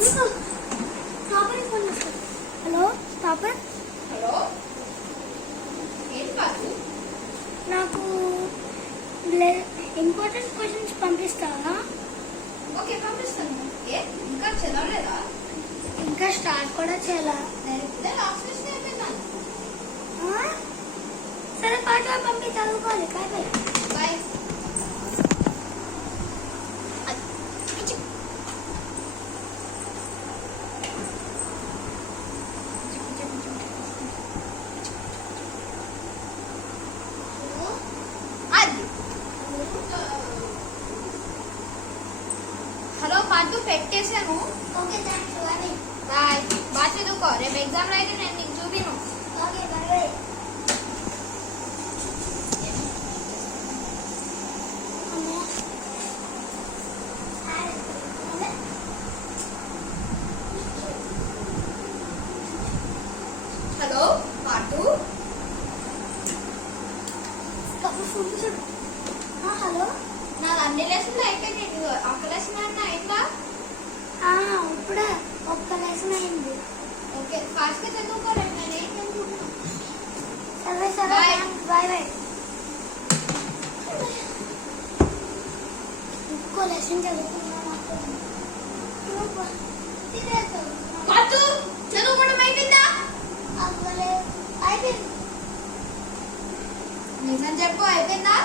Topper phone చేస్తా. Hello topper. Hello ఏంటి బాబు? నాకు ఇంపార్టెంట్ క్వశ్చన్స్ పంపిస్తావా? ఓకే పంపిస్తాను. ఇంకా చదవలేదా? ఇంకా స్టార్ట్ కూడా చేయాలా? నేను ఇప్పుడే లాస్ట్ క్వశ్చన్ అయిపోయినాను. సరే పాట పంపి చదువుకోవాలి. Bye bye. బాయ్. హలో పాటు పెట్టేశాను. Okay thanks. Bye bye. బాగా చదువుకో. రేపు ఎగ్జామ్లో అయితే నేను నీకు చూపిను. Okay bye bye. హలో పాటు. హలో నాకు అన్ని లెసన్లు అయిపోయినాయి. ఒక లెసన్ అన్నా అయిందా? ఇప్పుడే ఒక్క లెసన్ అయింది. ఓకే ఫాస్ట్గా చదువుకో. రేపు నేను ఏం చదువుకున్నాను. సరే సరే బాయ్. Bye bye. ఇంకో లెసన్ చదువుకున్నాను. పాటు చదువుకోవడం అయిపోయిందా? అయిపోయింది. నిజం చెప్పు అయిపోయిందా?